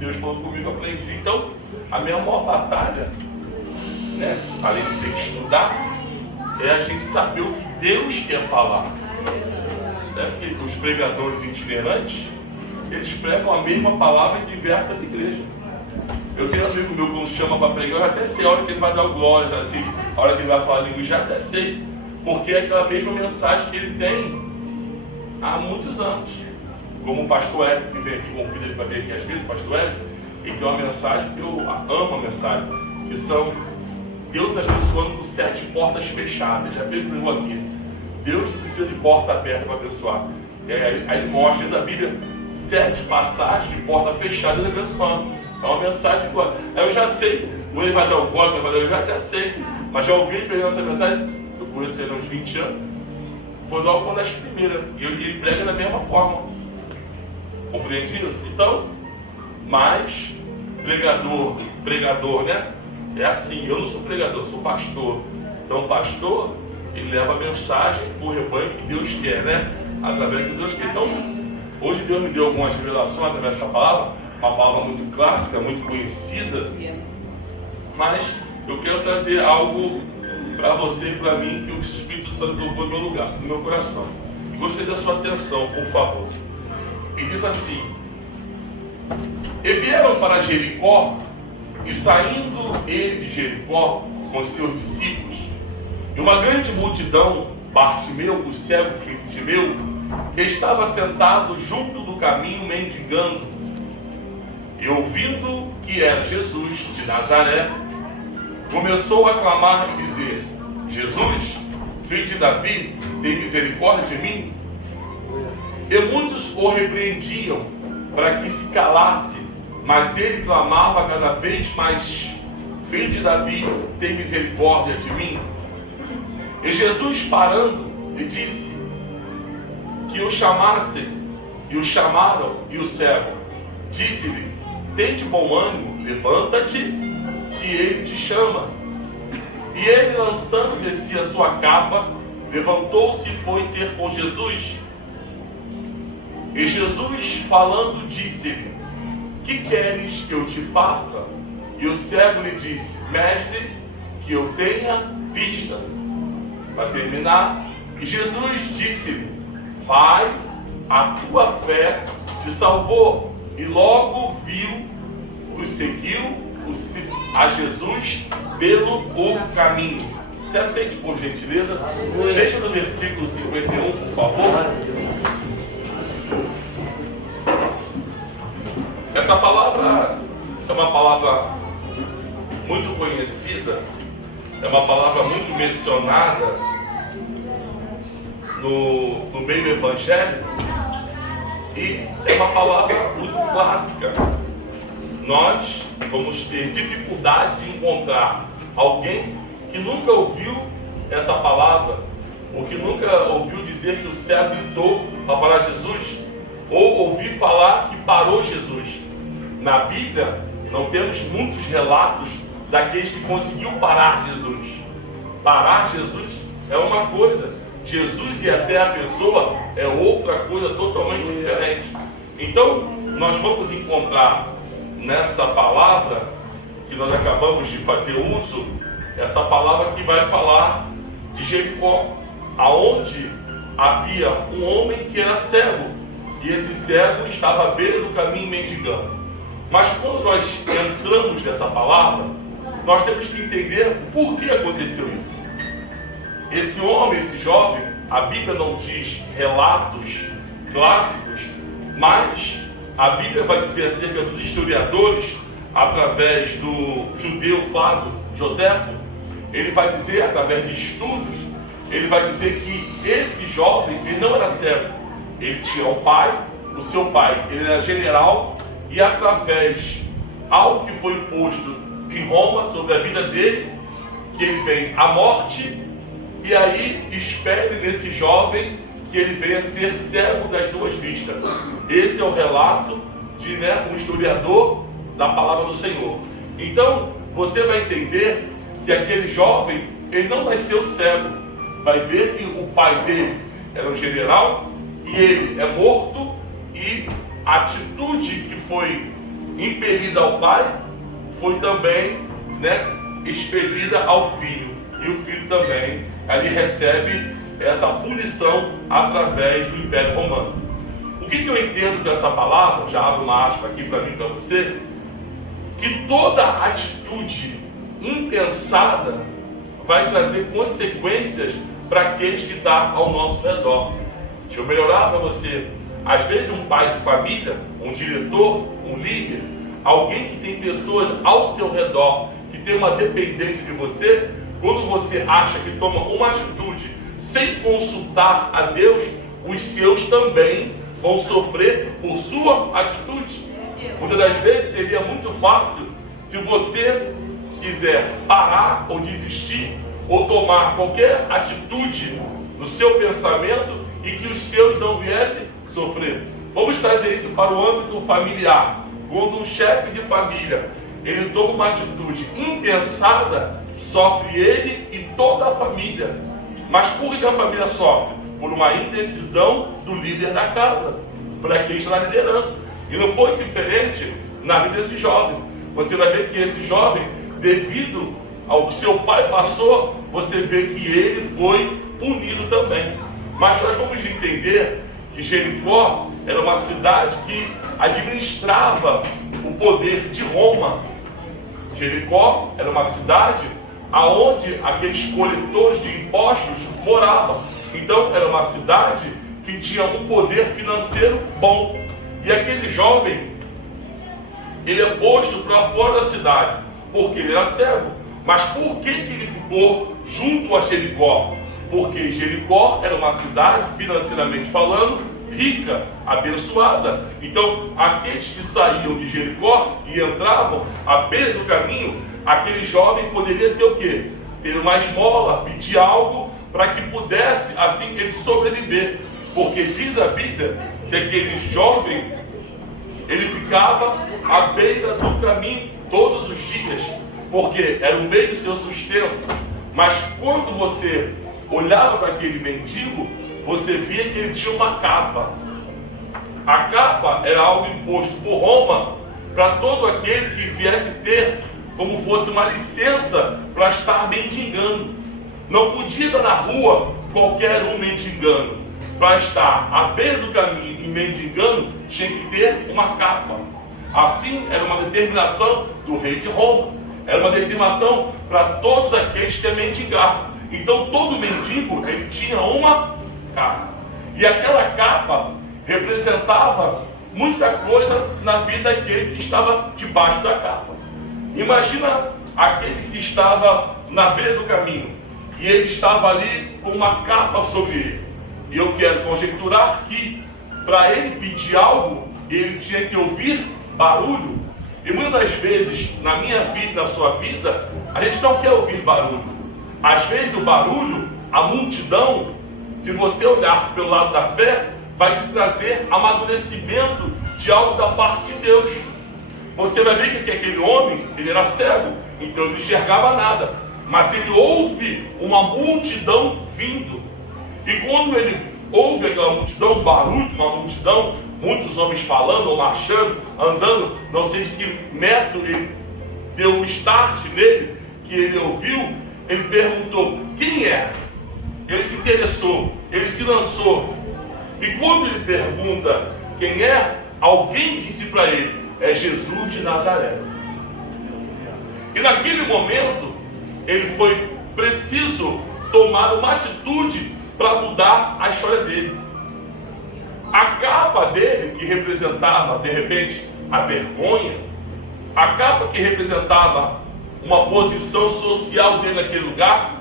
Deus falou comigo, eu aprendi. Então, a minha maior batalha, né, além de ter que estudar, é a gente saber o que Deus quer falar. Né? Porque os pregadores itinerantes, eles pregam a mesma palavra em diversas igrejas. Eu tenho um amigo meu que quando chama para pregar, eu já até sei a hora que ele vai dar o glória, assim, a hora que ele vai falar língua, já até sei. Porque é aquela mesma mensagem que ele tem há muitos anos. Como o pastor Hélio, que vem aqui, convida ele para vir aqui às vezes, o pastor Hélio, ele tem uma mensagem que eu amo, a mensagem, que são Deus abençoando com 7 portas fechadas. Já veio pregou aqui. Deus não precisa de porta aberta para abençoar. Aí ele mostra dentro da Bíblia 7 passagens de porta fechada abençoando. É uma mensagem igual. Aí eu já sei, ou ele vai dar o golpe, eu já sei. Mas já ouvi ele pregando essa mensagem, eu conheço ele há uns 20 anos. Foi logo uma das primeiras. E ele prega da mesma forma. Compreende isso? Então, mas pregador, né? É assim, eu não sou pregador, eu sou pastor. Então, pastor, ele leva a mensagem para o rebanho que Deus quer, né? Através do que Deus quer. Então, hoje Deus me deu algumas revelações através dessa palavra, uma palavra muito clássica, muito conhecida, mas eu quero trazer algo para você e para mim que o Espírito Santo colocou no meu lugar, no meu coração. E gostaria da sua atenção, por favor. E diz assim: e vieram para Jericó, e saindo ele de Jericó com os seus discípulos, e uma grande multidão, Bartimeu, o cego filho de Timeu, que estava sentado junto do caminho mendigando, e ouvindo que era Jesus de Nazaré, começou a clamar e dizer: Jesus, filho de Davi, tem misericórdia de mim? E muitos o repreendiam para que se calasse, mas ele clamava cada vez mais: Filho de Davi, tem misericórdia de mim? E Jesus, parando, lhe disse que o chamassem, e o chamaram, e o cego disse-lhe: tem de bom ânimo, levanta-te, que ele te chama. E ele, lançando de si a sua capa, levantou-se e foi ter com Jesus. E Jesus, falando, disse-lhe: que queres que eu te faça? E o cego lhe disse: mestre, que eu tenha vista. Para terminar, e Jesus disse-lhe: vai, a tua fé te salvou. E logo viu, o seguiu a Jesus pelo caminho. Se aceite, por gentileza. Deixa no versículo 51, por favor. Essa palavra é uma palavra muito conhecida, é uma palavra muito mencionada no meio evangélico, e é uma palavra muito clássica. Nós vamos ter dificuldade de encontrar alguém que nunca ouviu essa palavra, ou que nunca ouviu dizer que o cego gritou para parar Jesus, ou ouvir falar que parou Jesus. Na Bíblia não temos muitos relatos daqueles que conseguiu parar Jesus. Parar Jesus é uma coisa, Jesus e até a pessoa é outra coisa totalmente diferente. Então nós vamos encontrar nessa palavra que nós acabamos de fazer uso, essa palavra que vai falar de Jericó, aonde havia um homem que era cego, e esse cego estava à beira do caminho mendigando. Mas quando nós entramos nessa palavra, nós temos que entender por que aconteceu isso. Esse homem, esse jovem, a Bíblia não diz relatos clássicos, mas a Bíblia vai dizer acerca dos historiadores, através do judeu Flávio Joséfo, ele vai dizer, através de estudos, ele vai dizer que esse jovem, ele não era cego, ele tinha um pai, o seu pai, ele era general, e através algo que foi posto em Roma sobre a vida dele, que ele vem à morte, e aí espere nesse jovem que ele venha ser cego das duas vistas. Esse é o relato de um historiador da palavra do Senhor. Então você vai entender que aquele jovem, ele não nasceu cego. Vai ver que o pai dele era um general, e ele é morto, e a atitude que foi impelida ao pai, foi também, né, expelida ao filho. E o filho também, ali recebe essa punição através do Império Romano. O que eu entendo com essa palavra? Já abro uma aspa aqui para mim e para você. Que toda atitude impensada vai trazer consequências para aqueles que estão ao nosso redor. Deixa eu melhorar para você. Às vezes um pai de família, um diretor, um líder, alguém que tem pessoas ao seu redor, que tem uma dependência de você, quando você acha que toma uma atitude sem consultar a Deus, os seus também vão sofrer por sua atitude. Muitas das vezes seria muito fácil se você quiser parar ou desistir ou tomar qualquer atitude no seu pensamento e que os seus não viessem sofrer. Vamos trazer isso para o âmbito familiar. Quando um chefe de família ele toma uma atitude impensada, sofre ele e toda a família. Mas por que a família sofre? Por uma indecisão do líder da casa, por aquele que está na liderança. E não foi diferente na vida desse jovem. Você vai ver que esse jovem, devido ao que seu pai passou, você vê que ele foi punido também. Mas nós vamos entender que Jericó era uma cidade que administrava o poder de Roma. Jericó era uma cidade aonde aqueles coletores de impostos moravam. Então era uma cidade que tinha um poder financeiro bom. E aquele jovem, ele é posto para fora da cidade, porque ele era cego. Mas por que ele ficou junto a Jericó? Porque Jericó era uma cidade, financeiramente falando, rica, abençoada. Então, aqueles que saíam de Jericó e entravam à beira do caminho, aquele jovem poderia ter o quê? Ter uma esmola, pedir algo para que pudesse, assim, ele sobreviver. Porque diz a Bíblia que aquele jovem, ele ficava à beira do caminho todos os dias, porque era o meio do seu sustento. Mas quando você olhava para aquele mendigo, você via que ele tinha uma capa. A capa era algo imposto por Roma para todo aquele que viesse ter como fosse uma licença para estar mendigando. Não podia estar na rua qualquer um mendigando. Para estar à beira do caminho e mendigando, tinha que ter uma capa. Assim, era uma determinação do rei de Roma. Era uma determinação para todos aqueles que iam mendigar. Então, todo mendigo, ele tinha uma capa. E aquela capa representava muita coisa na vida daquele que estava debaixo da capa. Imagina aquele que estava na beira do caminho e ele estava ali com uma capa sobre ele. E eu quero conjecturar que para ele pedir algo, ele tinha que ouvir barulho. E muitas das vezes, na minha vida, na sua vida, a gente não quer ouvir barulho. Às vezes o barulho, a multidão, se você olhar pelo lado da fé, vai te trazer amadurecimento de algo da parte de Deus. Você vai ver que aquele homem, ele era cego, então ele não enxergava nada. Mas ele ouve uma multidão vindo. E quando ele ouve aquela multidão, barulho de uma multidão, muitos homens falando ou marchando, andando, não sei de que método ele deu o start nele, que ele ouviu, ele perguntou quem é. Ele se interessou, ele se lançou. E quando ele pergunta quem é, alguém disse para ele, é Jesus de Nazaré. E naquele momento, ele foi preciso tomar uma atitude para mudar a história dele. A capa dele, que representava, de repente, a vergonha, a capa que representava uma posição social dele naquele lugar,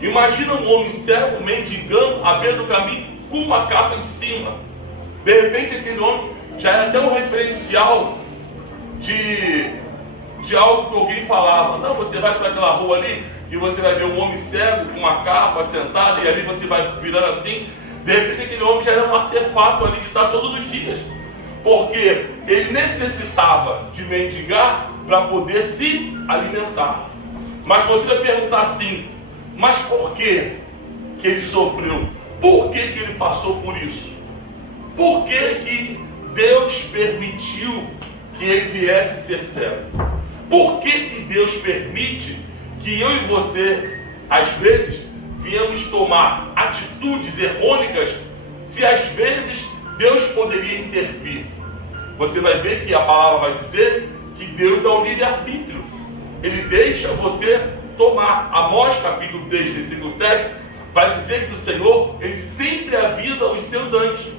imagina um homem cego mendigando à beira do caminho com uma capa em cima. De repente aquele homem já era até um referencial de algo que alguém falava. Não, você vai para aquela rua ali e você vai ver um homem cego com uma capa sentado e ali você vai virando assim. De repente aquele homem já era um artefato ali de estar todos os dias. Porque ele necessitava de mendigar para poder se alimentar. Mas você vai perguntar assim, mas por que ele sofreu? Por que que ele passou por isso? Por que que Deus permitiu que ele viesse ser cego. Por que Deus permite que eu e você, às vezes, viemos tomar atitudes errônicas, se às vezes Deus poderia intervir? Você vai ver que a palavra vai dizer que Deus dá o livre-arbítrio. Ele deixa você tomar. Amós capítulo 3, versículo 7, vai dizer que o Senhor, ele sempre avisa os seus anjos.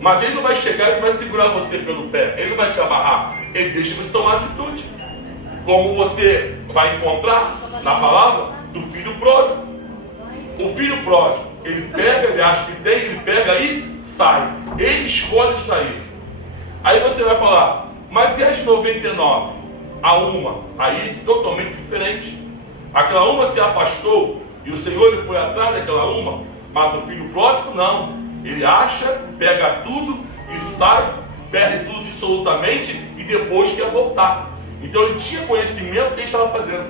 Mas ele não vai chegar e vai segurar você pelo pé. Ele não vai te amarrar. Ele deixa você tomar atitude. Como você vai encontrar na palavra do filho pródigo. O filho pródigo, ele pega, ele acha que tem, ele pega e sai. Ele escolhe sair. Aí você vai falar, mas e as 99? A uma? Aí é totalmente diferente. Aquela uma se afastou e o Senhor ele foi atrás daquela uma, mas o filho pródigo não. Ele acha, pega tudo e sai, perde tudo absolutamente e depois quer voltar. Então ele tinha conhecimento do que ele estava fazendo.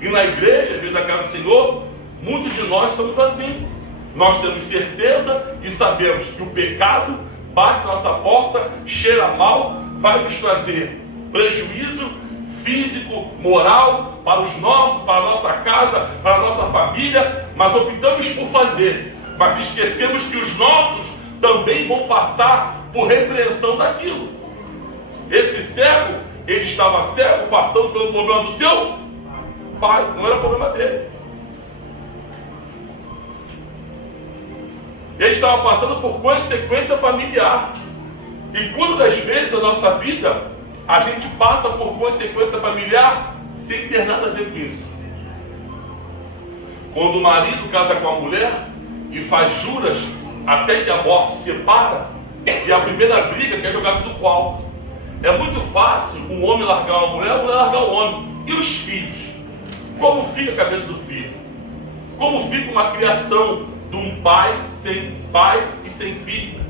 E na igreja, às vezes, da casa do Senhor, muitos de nós somos assim. Nós temos certeza e sabemos que o pecado bate na nossa porta, cheira mal, vai nos trazer prejuízo físico, moral, para os nossos, para a nossa casa, para a nossa família, mas optamos por fazer. Mas esquecemos que os nossos também vão passar por repreensão daquilo. Esse cego, ele estava cego, passando pelo problema do seu pai, não era problema dele. Ele estava passando por consequência familiar. E quantas das vezes na nossa vida a gente passa por consequência familiar sem ter nada a ver com isso? Quando o marido casa com a mulher e faz juras até que a morte separa, e a primeira briga quer jogar tudo pro alto. É muito fácil um homem largar uma mulher, a mulher largar o homem. E os filhos? Como fica a cabeça do filho? Como fica uma criação de um pai e sem filho?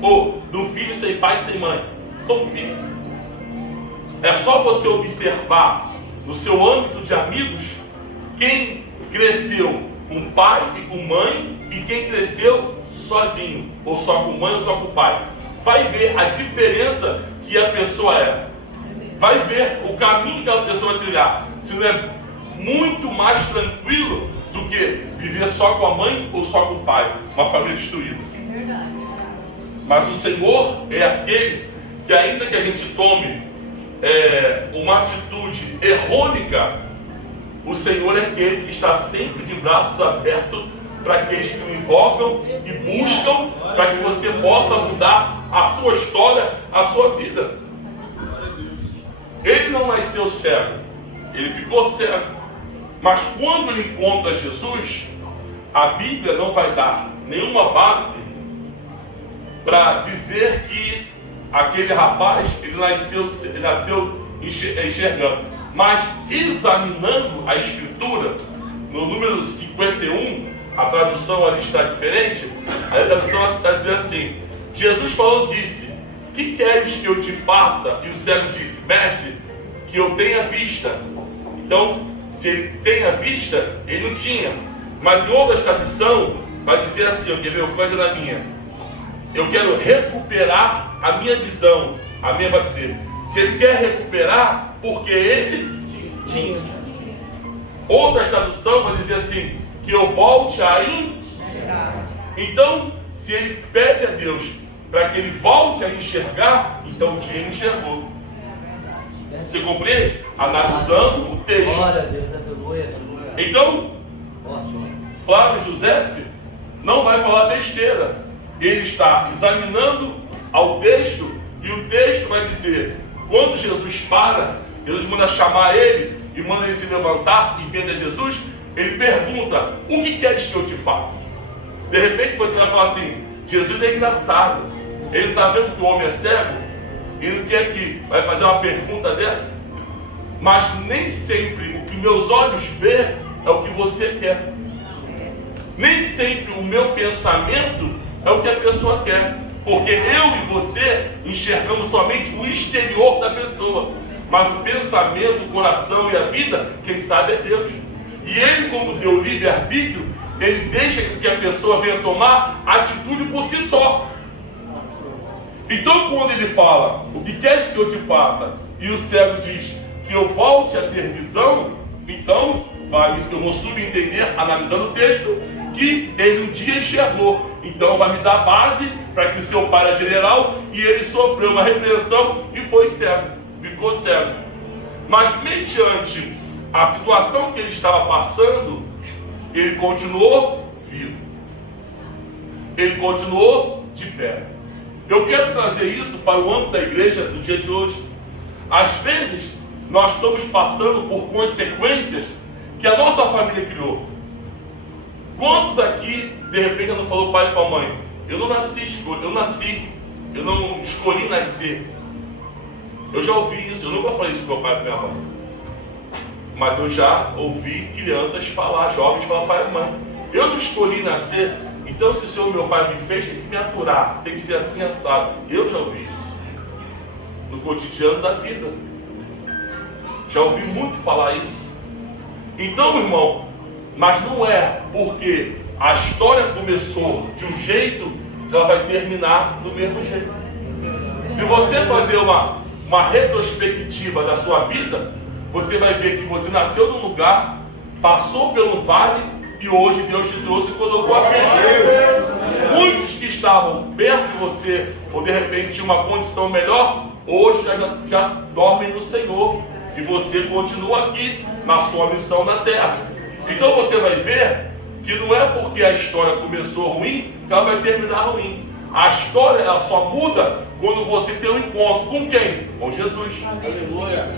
Ou de um filho sem pai e sem mãe? Como fica? É só você observar no seu âmbito de amigos quem cresceu com pai e com mãe e quem cresceu sozinho, ou só com mãe ou só com pai. Vai ver a diferença que a pessoa é. Vai ver o caminho que a pessoa vai trilhar. Se não é muito mais tranquilo do que viver só com a mãe ou só com o pai. Uma família destruída. É verdade. Mas o Senhor é aquele que, ainda que a gente tome uma atitude errônica, o Senhor é aquele que está sempre de braços abertos para aqueles que o invocam e buscam para que você possa mudar a sua história, a sua vida. Ele não nasceu cego, ele ficou cego. Mas quando ele encontra Jesus, a Bíblia não vai dar nenhuma base para dizer que aquele rapaz ele nasceu enxergando. Mas examinando a Escritura, no número 51, a tradução ali está diferente. A tradução está dizendo assim: Jesus falou, disse, que queres que eu te faça? E o cego disse, mestre, que eu tenha vista. Então, se ele tem a vista, ele não tinha. Mas em outra tradição, vai dizer assim, eu quero ver uma coisa na minha. Eu quero recuperar a minha visão. A minha vai dizer, se ele quer recuperar, porque ele tinha. Outra tradução vai dizer assim, que eu volte a enxergar. Então, se ele pede a Deus para que ele volte a enxergar, então ele enxergou. Você compreende? Analisando o texto. Glória a Deus, aleluia. Então, Flávio José não vai falar besteira. Ele está examinando ao texto e o texto vai dizer, quando Jesus para, Jesus manda chamar ele e manda ele se levantar e ver a Jesus, ele pergunta, o que queres que eu te faça? De repente você vai falar assim, Jesus é engraçado, ele está vendo que o homem é cego, ele não quer que vai fazer uma pergunta dessa, mas nem sempre o que meus olhos vê é o que você quer. Nem sempre o meu pensamento é o que a pessoa quer, porque eu e você enxergamos somente o exterior da pessoa, mas o pensamento, o coração e a vida, quem sabe é Deus. E ele, como deu livre-arbítrio, ele deixa que a pessoa venha tomar atitude por si só. Então, quando ele fala, o que queres que eu te faça? e o cego diz que eu volte a ter visão, então eu vou subentender, analisando o texto, que ele um dia enxergou. Então vai me dar base para que o seu pai era general e ele sofreu uma repreensão e foi cego, ficou cego. Mas mediante a situação que ele estava passando, ele continuou vivo. Ele continuou de pé. Eu quero trazer isso para o âmbito da igreja do dia de hoje. Às vezes, nós estamos passando por consequências que a nossa família criou. Quantos aqui, de repente, não falou pai e para a mãe? Eu não nasci, eu não escolhi nascer. Eu já ouvi isso, eu nunca falei isso para o meu pai e para minha mãe. Mas eu já ouvi crianças falar, jovens falar pai e mãe. Eu não escolhi nascer, então se o Senhor, meu pai, me fez, tem que me aturar, tem que ser assim assado. Eu já ouvi isso no cotidiano da vida. Já ouvi muito falar isso. Então, irmão, mas não é porque a história começou de um jeito que ela vai terminar do mesmo jeito. Se você fazer uma retrospectiva da sua vida, você vai ver que você nasceu num lugar, passou pelo vale e hoje Deus te trouxe e colocou aqui. Muitos que estavam perto de você, ou de repente tinham uma condição melhor, hoje já dormem no Senhor. E você continua aqui na sua missão na terra. Então você vai ver que não é porque a história começou ruim que ela vai terminar ruim. A história ela só muda quando você tem um encontro com quem? Com Jesus. Aleluia.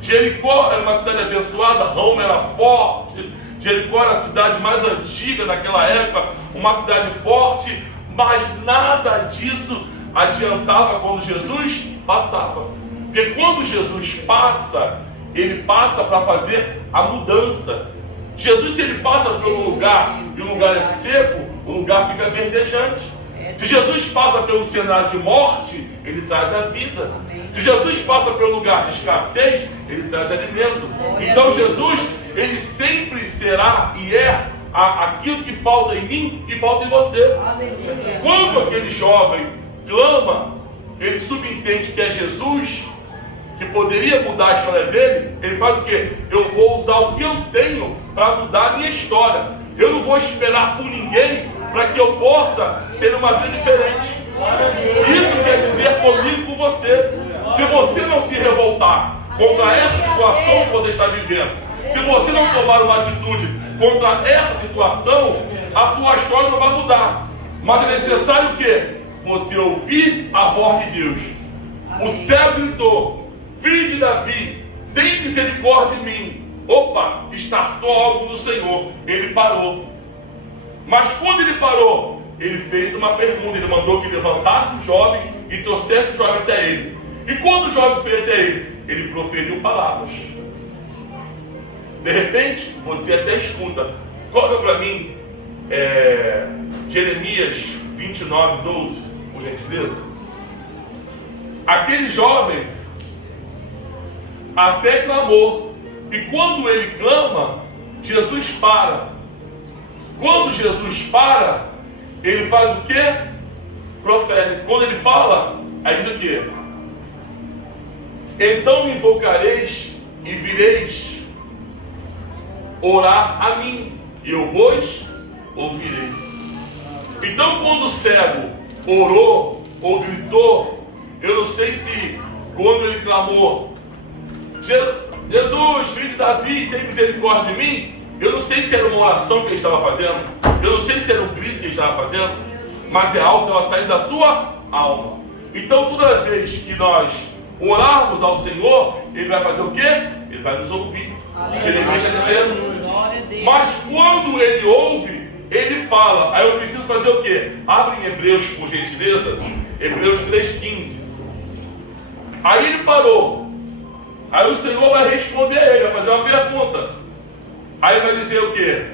Jericó era uma cidade abençoada, Roma era forte, Jericó era a cidade mais antiga daquela época, uma cidade forte, mas nada disso adiantava quando Jesus passava. Porque quando Jesus passa, ele passa para fazer a mudança. Jesus, se ele passa por um lugar e o lugar é seco, o lugar fica verdejante. Se Jesus passa pelo cenário de morte, ele traz a vida. Se Jesus passa pelo lugar de escassez, ele traz alimento. Então Jesus, ele sempre será e é aquilo que falta em mim e falta em você. Quando aquele jovem clama, ele subentende que é Jesus que poderia mudar a história dele. Ele faz o quê? Eu vou usar o que eu tenho para mudar a minha história. Eu não vou esperar por ninguém para que eu possa ter uma vida diferente. Isso quer dizer comigo, com você. Se você não se revoltar contra essa situação que você está vivendo, se você não tomar uma atitude contra essa situação, a tua história não vai mudar. Mas é necessário o quê? Você ouvir a voz de Deus. O céu gritou: filho de Davi, tem misericórdia de mim. Opa, estartou algo do Senhor. Ele parou. Mas quando ele parou, ele fez uma pergunta. Ele mandou que levantasse o jovem e trouxesse o jovem até ele. E quando o jovem veio até ele, ele proferiu palavras. De repente, você até escuta. Coloca para mim Jeremias 29:12, por gentileza. Aquele jovem até clamou. E quando ele clama, Jesus para. Quando Jesus para, ele faz o quê? Profere. Quando ele fala, aí diz o quê? Então me invocareis e vireis orar a mim, e eu vos ouvirei. Então quando o cego orou ou gritou, eu não sei se quando ele clamou: Jesus, filho de Davi, tem misericórdia de mim. Eu não sei se era uma oração que ele estava fazendo. Eu não sei se era um grito que ele estava fazendo. Mas é algo que estava saindo da sua alma. Então toda vez que nós orarmos ao Senhor, Ele vai fazer o quê? Ele vai nos ouvir. Jeremias está dizendo. Mas quando Ele ouve, Ele fala. Aí eu preciso fazer o quê? Abre em Hebreus, por gentileza. Hebreus 3,15. Aí ele parou. Aí o Senhor vai responder a ele, vai fazer uma pergunta. Aí vai dizer o quê?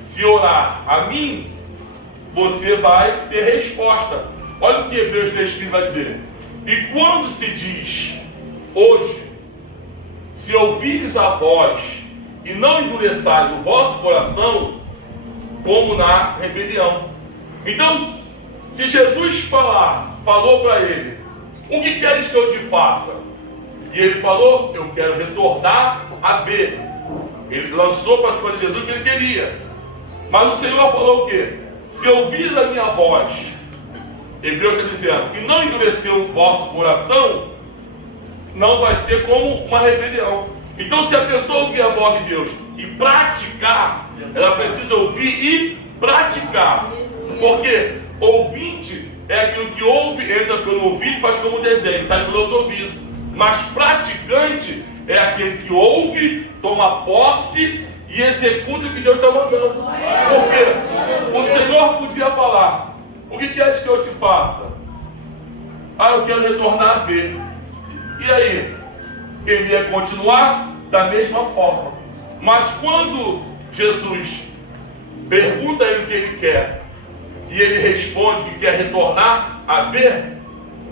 Se orar a mim, você vai ter resposta. Olha o que Hebreus 3,15 vai dizer. E quando se diz hoje, se ouvires a voz e não endureçais o vosso coração, como na rebelião. Então, se Jesus falou para ele O que queres que eu te faça? E ele falou, eu quero retornar a ver. Ele lançou para cima de Jesus o que ele queria. Mas o Senhor falou o quê? Se ouvires a minha voz, Hebreus está dizendo, e não endureceu o vosso coração, não vai ser como uma rebelião. Então, se a pessoa ouvir a voz de Deus e praticar, ela precisa ouvir e praticar. Porque ouvinte é aquilo que ouve, entra pelo ouvido e faz como desenho, sai pelo outro ouvido. Mas praticante é aquele que ouve, toma posse e executa o que Deus está mandando. Porque o Senhor podia falar, o que queres que eu te faça? Ah, eu quero retornar a ver. E aí? Ele ia continuar da mesma forma. Mas quando Jesus pergunta a ele o que ele quer, e ele responde que quer retornar a ver,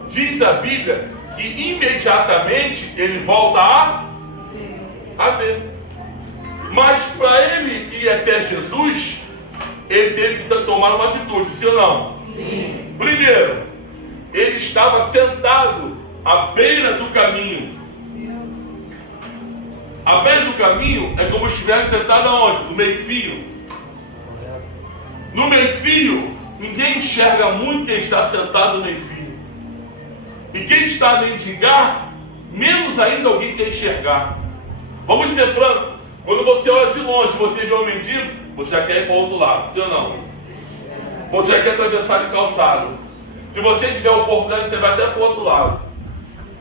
diz a Bíblia que imediatamente ele volta a ver. Mas para ele ir até Jesus, ele teve que tomar uma atitude, sim ou não? Sim. Primeiro, ele estava sentado à beira do caminho. A beira do caminho é como se estivesse sentado aonde? No meio-fio. No meio-fio, ninguém enxerga muito quem está sentado no meio-fio. E quem está a mendigar, menos ainda alguém quer enxergar. Vamos ser francos. Quando você olha de longe, você vê um mendigo, você já quer ir para o outro lado, sim ou não? Você já quer atravessar de calçado. Se você tiver a oportunidade, você vai até para o outro lado.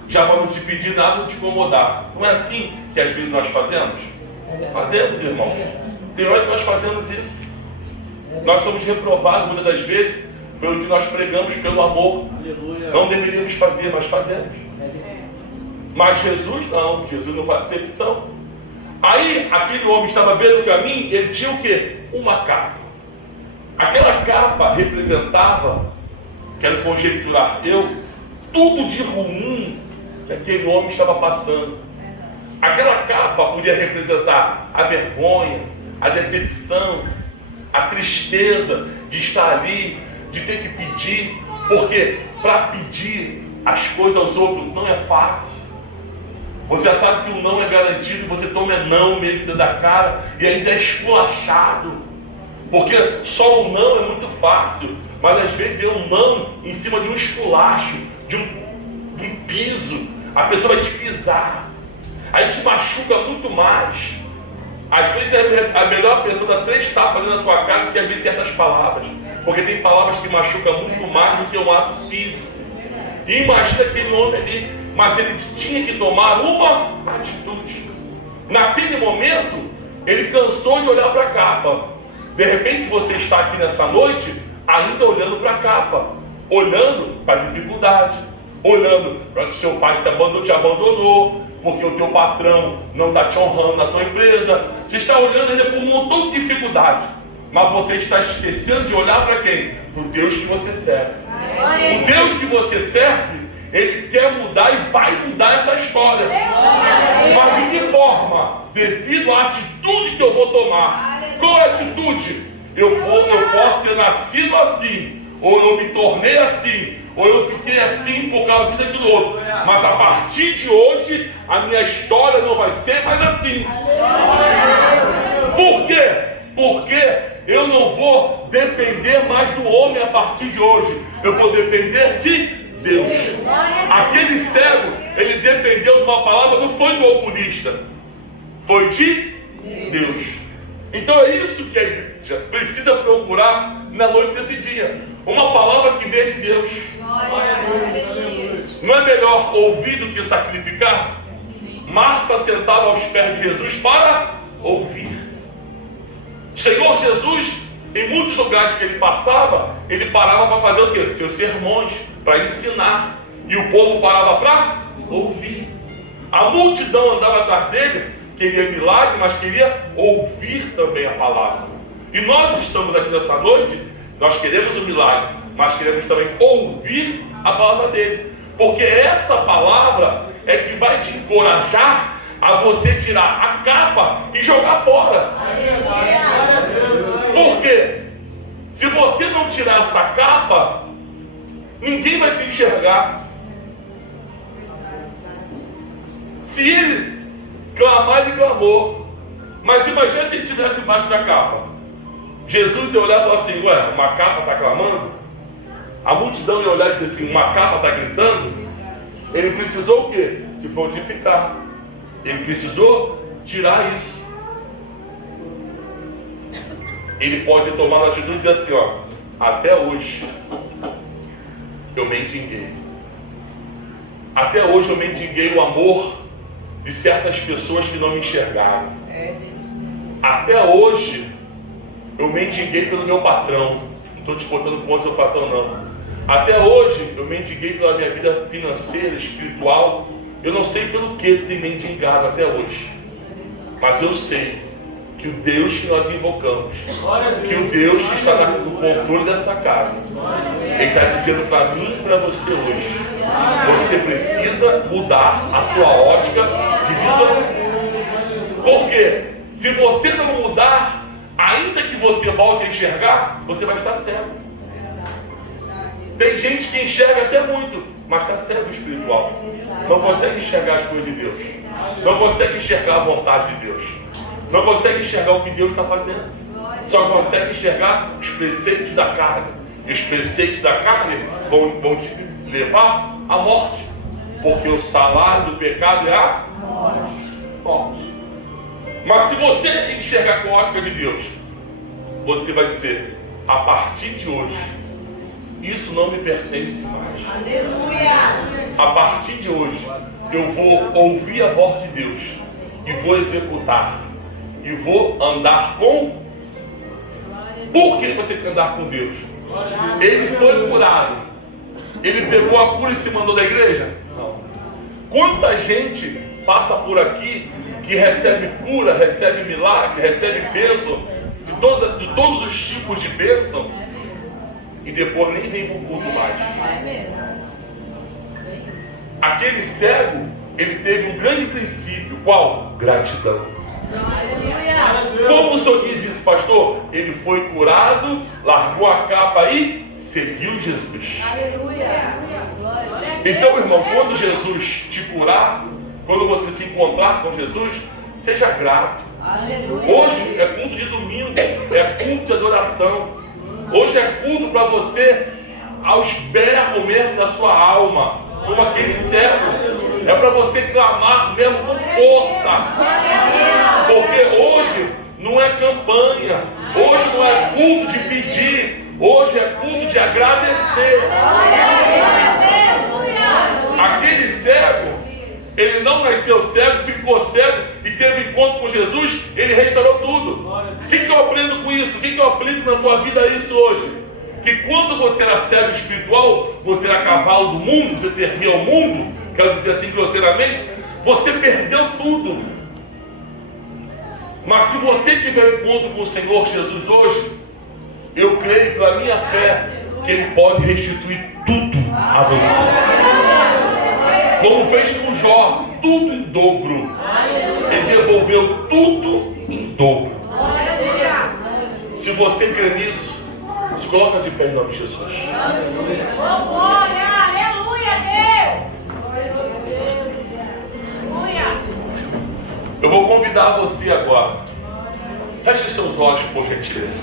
Já para não te pedir nada, não te incomodar. Não é assim que às vezes nós fazemos? Fazemos, irmãos. Tem hora que nós fazemos isso. Nós somos reprovados muitas das vezes pelo que nós pregamos pelo amor. Não deveríamos fazer, mas fazemos. Mas Jesus não. Jesus não faz acepção. Aí aquele homem estava à beira do caminho, ele tinha o quê? Uma capa. Aquela capa representava, quero conjecturar eu, tudo de ruim que aquele homem estava passando. Aquela capa podia representar a vergonha, a decepção, a tristeza de estar ali, de ter que pedir, porque para pedir as coisas aos outros não é fácil. Você já sabe que o não é garantido e você toma não mesmo dentro da cara e ainda é esculachado. Porque só o não é muito fácil, mas às vezes é um não em cima de um esculacho, de um piso. A pessoa vai te pisar, aí te machuca muito mais. Às vezes é a melhor pessoa dar 3 tapas na tua cara do que às vezes certas palavras. Porque tem palavras que machucam muito mais do que um ato físico. E imagina aquele homem ali, mas ele tinha que tomar uma atitude. Naquele momento, ele cansou de olhar para a capa. De repente você está aqui nessa noite, ainda olhando para a capa, olhando para a dificuldade, olhando para que seu pai te abandonou, porque o teu patrão não está te honrando na tua empresa. Você está olhando ainda para um montão de dificuldade, mas você está esquecendo de olhar para quem? Para o Deus que você serve. O Deus que você serve, Ele quer mudar e vai mudar essa história. Mas de que forma? Devido à atitude que eu vou tomar. Qual atitude? Eu posso ter nascido assim, ou eu me tornei assim, ou eu fiquei assim por causa disso e aquilo outro. Mas a partir de hoje, a minha história não vai ser mais assim. Por quê? Porque eu não vou depender mais do homem a partir de hoje. Eu vou depender de Deus. Aquele cego, ele dependeu de uma palavra, não foi do oculista, foi de Deus. Então é isso que a igreja precisa procurar na noite desse dia. Uma palavra que vem de Deus. Não é melhor ouvir do que sacrificar? Marta sentava aos pés de Jesus para ouvir. Senhor Jesus, em muitos lugares que ele passava, ele parava para fazer o quê? Seus sermões, para ensinar. E o povo parava para ouvir. A multidão andava atrás dele, queria milagre, mas queria ouvir também a palavra. E nós estamos aqui nessa noite, nós queremos o milagre, mas queremos também ouvir a palavra dele. Porque essa palavra é que vai te encorajar a você tirar a capa e jogar fora. Por quê? Se você não tirar essa capa, ninguém vai te enxergar. Se ele clamar, ele clamou. Mas imagina se ele estivesse embaixo da capa. Jesus ia olhar e falar assim, ué, uma capa está clamando? A multidão ia olhar e dizer assim, uma capa está gritando? Ele precisou o quê? Se prontificar. Ele precisou tirar isso. Ele pode tomar a atitude e dizer assim, ó, até hoje eu mendiguei. Até hoje eu mendiguei o amor de certas pessoas que não me enxergaram. Até hoje eu mendiguei pelo meu patrão. Não estou te botando contra o seu patrão, não. Até hoje eu mendiguei pela minha vida financeira, espiritual. Eu não sei pelo que tu tem mendigado até hoje. Mas eu sei que o Deus que nós invocamos, que o Deus que está no controle dessa casa, Ele está dizendo para mim e para você hoje, você precisa mudar a sua ótica de visão. Por quê? Se você não mudar, ainda que você volte a enxergar, você vai estar cego. Tem gente que enxerga até muito, mas está cego espiritual. Não consegue enxergar as coisas de Deus. Não consegue enxergar a vontade de Deus. Não consegue enxergar o que Deus está fazendo. Só consegue enxergar os preceitos da carne. E os preceitos da carne vão te levar à morte. Porque o salário do pecado é a morte. Mas se você enxergar com a ótica de Deus, você vai dizer, a partir de hoje, isso não me pertence mais. Aleluia! A partir de hoje, eu vou ouvir a voz de Deus e vou executar. E vou andar com... Por que você quer andar com Deus? Ele foi curado. Ele pegou a cura e se mandou da igreja? Não. Quanta gente passa por aqui que recebe cura, recebe milagre, recebe bênção, de todos os tipos de bênção, e depois nem vem para o culto mais. Aquele cego, ele teve um grande princípio. Qual? Gratidão. Como o senhor diz isso, pastor? Ele foi curado, largou a capa e seguiu Jesus. Então, irmão, quando Jesus te curar, quando você se encontrar com Jesus, seja grato. Hoje é culto de domingo, é culto de adoração. Hoje é culto para você aos berros mesmo da sua alma, como aquele cego. É para você clamar mesmo com força. Porque hoje não é campanha, hoje não é culto de pedir, hoje é culto de agradecer. Aquele cego, ele não nasceu cego, ficou cego e teve encontro com Jesus, ele restaurou tudo. O que eu aprendo com isso? O que eu aplico na tua vida isso hoje? Que quando você era cego espiritual, você era cavalo do mundo, você servia ao mundo, quero dizer assim grosseiramente, você perdeu tudo. Mas se você tiver um encontro com o Senhor Jesus hoje, eu creio pela minha fé que Ele pode restituir tudo a você. Como fez com Jó, tudo em dobro. Ele devolveu tudo em dobro. Se você crê nisso, se coloca de pé em nome de Jesus. Glória, aleluia, Deus. Eu vou convidar você agora. Feche seus olhos, por gentileza.